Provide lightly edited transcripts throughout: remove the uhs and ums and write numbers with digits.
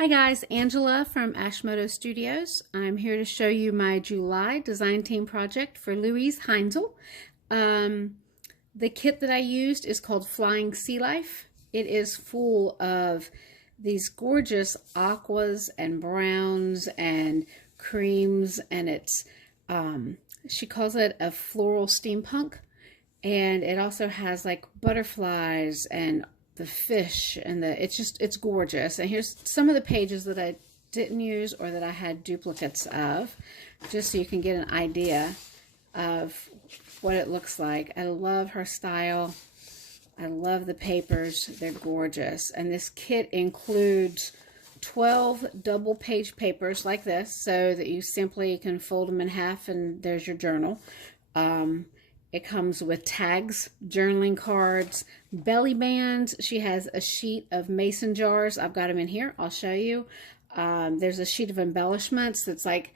Hi guys, Angela from Ashimoto Studios. I'm here to show you my July design team project for Luise Heinzl. The kit that I used is called Flying Sea Life. It is full of these gorgeous aquas and browns and creams, and it's she calls it a floral steampunk, and it also has like butterflies and the fish and it's gorgeous. And here's some of the pages that I didn't use or that I had duplicates of, just so you can get an idea of what it looks like. I love her style. I love the papers. They're gorgeous. And this kit includes 12 double page papers like this, so that you simply can fold them in half and there's your journal. It comes with tags, journaling cards, belly bands. She has a sheet of mason jars. I've got them in here. I'll show you. There's a sheet of embellishments that's like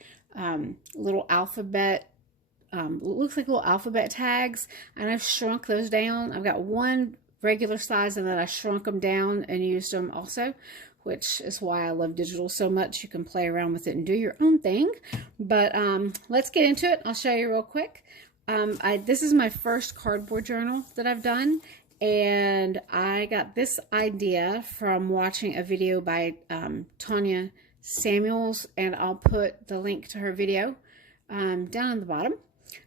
little alphabet, looks like little alphabet tags, and I've shrunk those down. I've got one regular size, and then I shrunk them down and used them also, which is why I love digital so much. You can play around with it and do your own thing. But let's get into it. I'll show you real quick. This is my first cardboard journal that I've done, and I got this idea from watching a video by Tonya Samuels, and I'll put the link to her video down on the bottom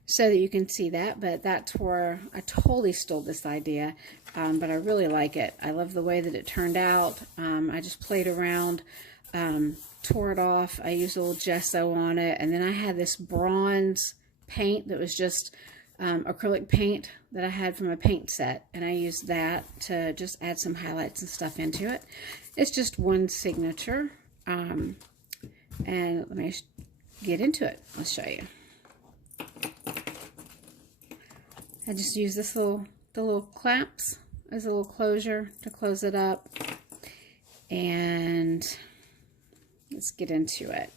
so that you can see that. But that's where I totally stole this idea, but I really like it. I love the way that it turned out. I just played around, tore it off. I used a little gesso on it, and then I had this bronze paint that was just acrylic paint that I had from a paint set, and I used that to just add some highlights and stuff into it. It's just one signature, and let me get into it. I'll show you. I just use the little clamps as a little closure to close it up, and let's get into it.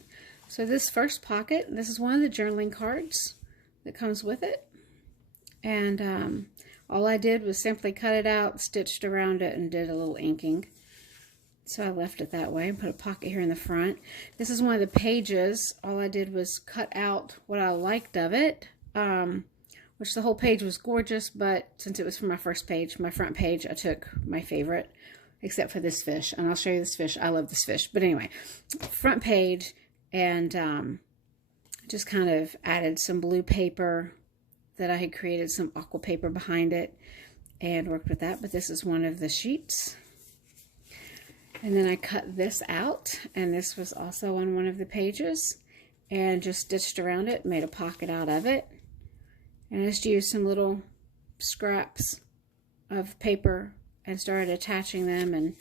So this first pocket, this is one of the journaling cards that comes with it, and all I did was simply cut it out, stitched around it, and did a little inking. So I left it that way and put a pocket here in the front. This is one of the pages. All I did was cut out what I liked of it, which the whole page was gorgeous, but since it was for my first page, my front page, I took my favorite, except for this fish, and I'll show you this fish. I love this fish. But anyway, front page, and just kind of added some blue paper that I had created, some aqua paper behind it, and worked with that. But this is one of the sheets. And then I cut this out, and this was also on one of the pages, and just stitched around it, made a pocket out of it. And I just used some little scraps of paper and started attaching them and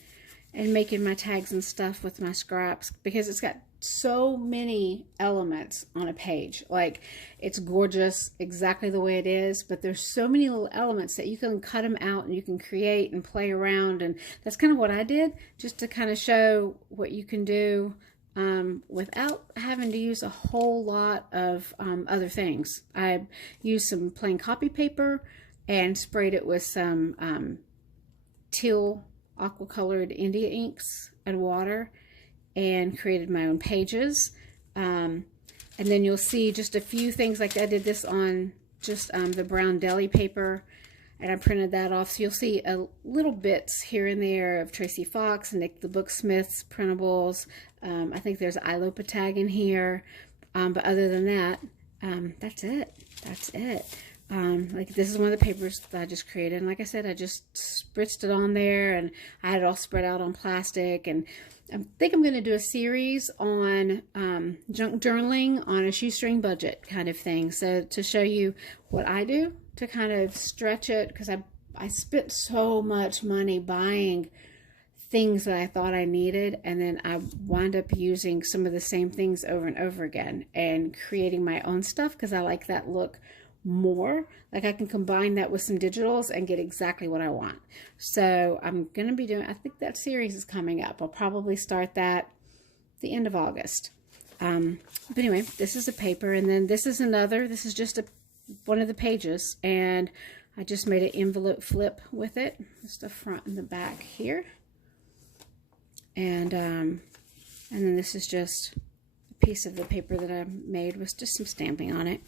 making my tags and stuff with my scraps, because it's got so many elements on a page. Like, it's gorgeous exactly the way it is, but there's so many little elements that you can cut them out and you can create and play around. And that's kind of what I did, just to kind of show what you can do without having to use a whole lot of other things. I used some plain copy paper and sprayed it with some teal aqua colored India inks and water, and created my own pages. And then you'll see just a few things, like I did this on just the brown deli paper, and I printed that off. So you'll see a little bits here and there of Tracy Fox and Nick the Booksmith's printables. I think there's an Ilopa tag in here. But other than that, that's it. That's it. Like, this is one of the papers that I just created, and like I said, I just spritzed it on there, and I had it all spread out on plastic. And I think I'm going to do a series on junk journaling on a shoestring budget kind of thing, so to show you what I do to kind of stretch it, because I spent so much money buying things that I thought I needed, and then I wound up using some of the same things over and over again and creating my own stuff, because I like that look more. Like, I can combine that with some digitals and get exactly what I want. So I'm going to be doing, I think that series is coming up. I'll probably start that the end of August. But anyway, this is a paper, and then this is another. This is just one of the pages, and I just made an envelope flip with it. Just the front and the back here. And And then this is just a piece of the paper that I made with just some stamping on it.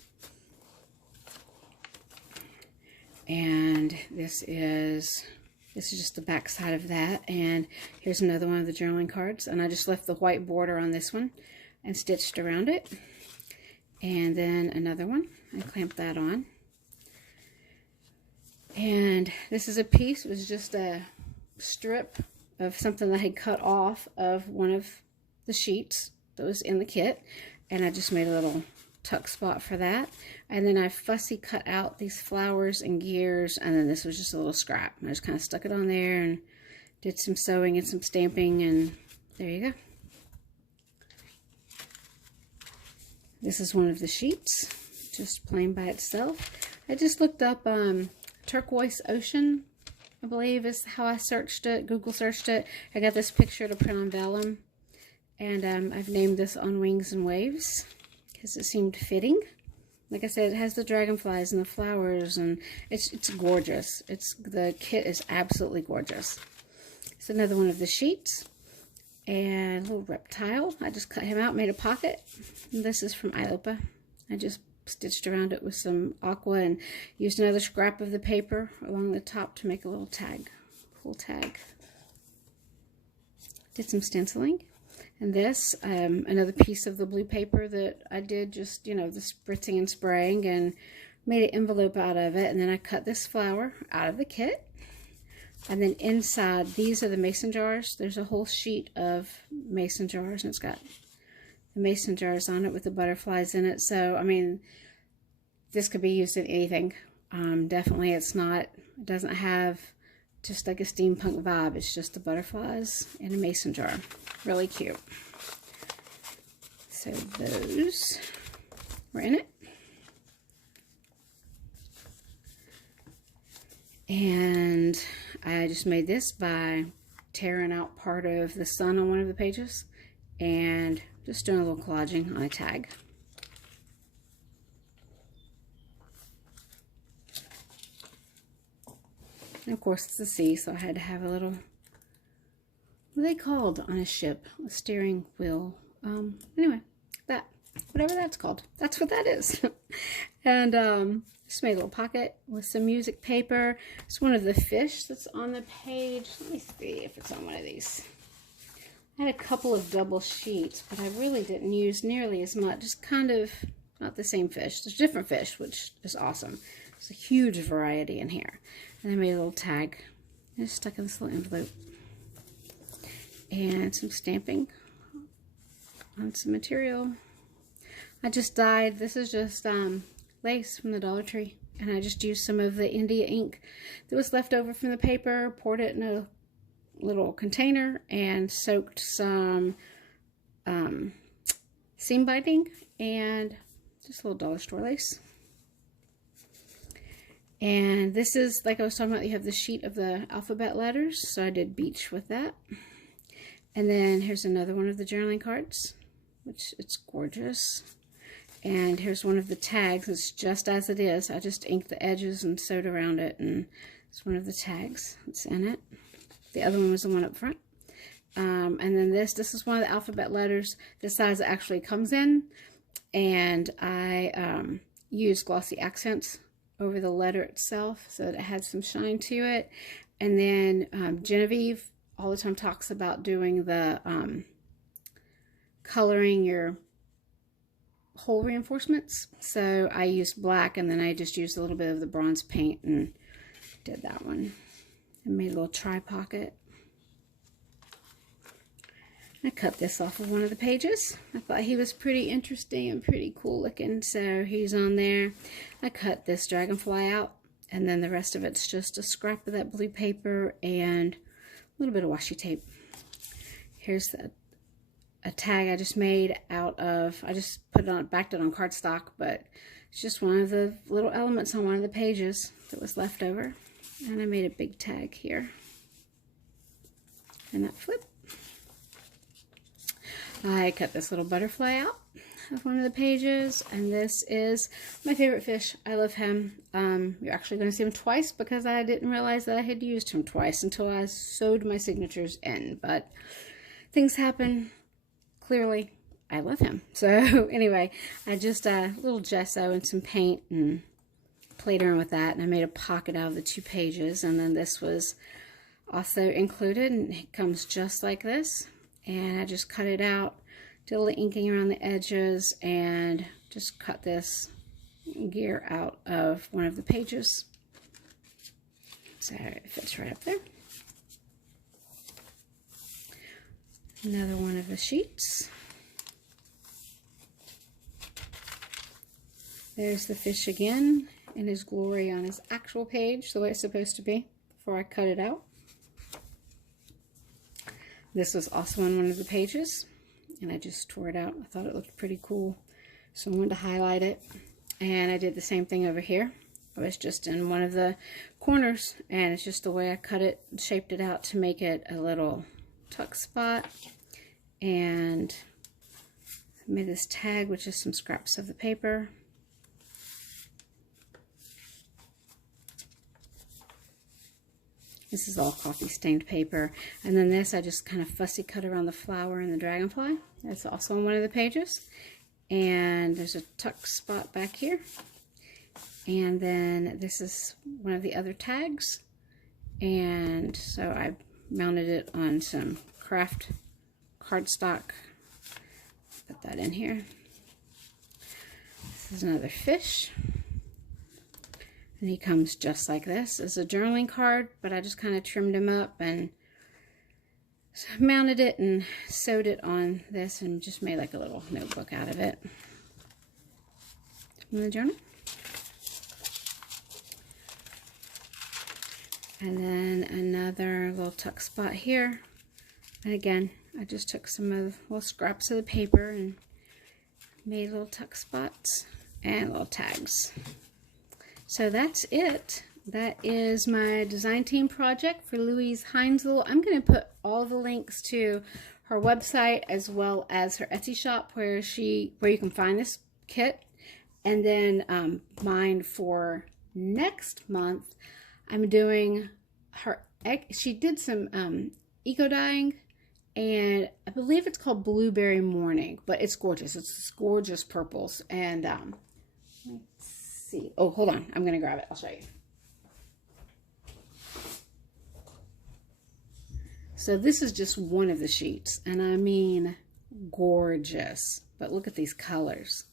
And this is just the back side of that. And here's another one of the journaling cards. And I just left the white border on this one and stitched around it. And then another one, I clamped that on. And this is a piece, it was just a strip of something that I had cut off of one of the sheets that was in the kit. And I just made a little tuck spot for that. And then I fussy cut out these flowers and gears, and then this was just a little scrap. I just kind of stuck it on there and did some sewing and some stamping, and there you go. This is one of the sheets, just plain by itself. I just looked up turquoise ocean, I believe is how I searched it, Google searched it. I got this picture to print on vellum, and I've named this On Wings and Waves because it seemed fitting. Like I said, it has the dragonflies and the flowers, and it's gorgeous. The kit is absolutely gorgeous. It's another one of the sheets. And a little reptile. I just cut him out, made a pocket. And this is from Ilopa. I just stitched around it with some aqua and used another scrap of the paper along the top to make a little tag. Full tag. Did some stenciling. And this, another piece of the blue paper that I did just, you know, the spritzing and spraying, and made an envelope out of it. And then I cut this flower out of the kit. And then inside, these are the mason jars. There's a whole sheet of mason jars, and it's got the mason jars on it with the butterflies in it. So, I mean, this could be used in anything. Definitely it doesn't have just like a steampunk vibe. It's just the butterflies in a mason jar. Really cute. So those were in it. And I just made this by tearing out part of the sun on one of the pages and just doing a little collaging on a tag. And of course it's the sea, so I had to have a little, what are they called on a ship? A steering wheel. Anyway, whatever that's called. That's what that is. And just made a little pocket with some music paper. It's one of the fish that's on the page. Let me see if it's on one of these. I had a couple of double sheets, but I really didn't use nearly as much. Just kind of not the same fish. There's different fish, which is awesome. There's a huge variety in here. And I made a little tag. I just stuck in this little envelope. And some stamping on some material. I just dyed, this is just lace from the Dollar Tree, and I just used some of the India ink that was left over from the paper, poured it in a little container, and soaked some seam binding and just a little dollar store lace. And this is, like I was talking about, you have the sheet of the alphabet letters, so I did beach with that. And then here's another one of the journaling cards, which it's gorgeous. And here's one of the tags. It's just as it is. I just inked the edges and sewed around it, and it's one of the tags that's in it. The other one was the one up front. And then this is one of the alphabet letters, the size it actually comes in. And I used glossy accents over the letter itself so that it had some shine to it. And then Genevieve all the time talks about doing the coloring your hole reinforcements. So I used black, and then I just used a little bit of the bronze paint and did that one. And made a little tri-pocket. I cut this off of one of the pages. I thought he was pretty interesting and pretty cool looking, so he's on there. I cut this dragonfly out, and then the rest of it's just a scrap of that blue paper and a little bit of washi tape. Here's a tag I just made out of, I just put it on, backed it on cardstock, but it's just one of the little elements on one of the pages that was left over. And I made a big tag here. And that flip. I cut this little butterfly out of one of the pages, and this is my favorite fish. I love him. You're actually going to see him twice because I didn't realize that I had used him twice until I sewed my signatures in, but things happen. clearly I love him. So anyway, I just a little gesso and some paint and played around with that, and I made a pocket out of the 2 pages, and then this was also included, and it comes just like this. And I just cut it out, did a little inking around the edges, and just cut this gear out of one of the pages. So it fits right up there. Another one of the sheets. There's the fish again in his glory on his actual page, the way it's supposed to be, before I cut it out. This was also on one of the pages, and I just tore it out. I thought it looked pretty cool, so I wanted to highlight it. And I did the same thing over here. I was just in one of the corners, and it's just the way I cut it, shaped it out to make it a little tuck spot. And I made this tag, which is some scraps of the paper. This is all coffee stained paper. And then this I just kind of fussy cut around the flower and the dragonfly. That's also on one of the pages. And there's a tuck spot back here. And then this is one of the other tags. And so I mounted it on some craft cardstock. Put that in here. This is another fish. And he comes just like this as a journaling card, but I just kind of trimmed him up and mounted it and sewed it on this and just made like a little notebook out of it. From the journal. And then another little tuck spot here. And again, I just took some of the little scraps of the paper and made little tuck spots and little tags. So that's it. That is my design team project for Luise Heinzl. I'm going to put all the links to her website as well as her Etsy shop where you can find this kit. And then mine for next month, I'm doing her, she did some eco dyeing, and I believe it's called Blueberry Morning, but it's gorgeous. It's gorgeous purples. And let's see. Oh, hold on. I'm going to grab it. I'll show you. So this is just one of the sheets, and I mean gorgeous. But look at these colors.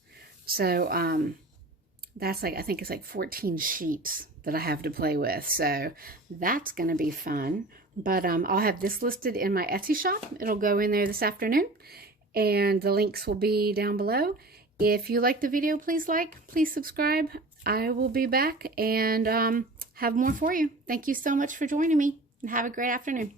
So that's like, I think it's like 14 sheets that I have to play with. So that's going to be fun. But I'll have this listed in my Etsy shop. It'll go in there this afternoon, and the links will be down below. If you like the video, please like, please subscribe. I will be back and have more for you. Thank you so much for joining me, and have a great afternoon.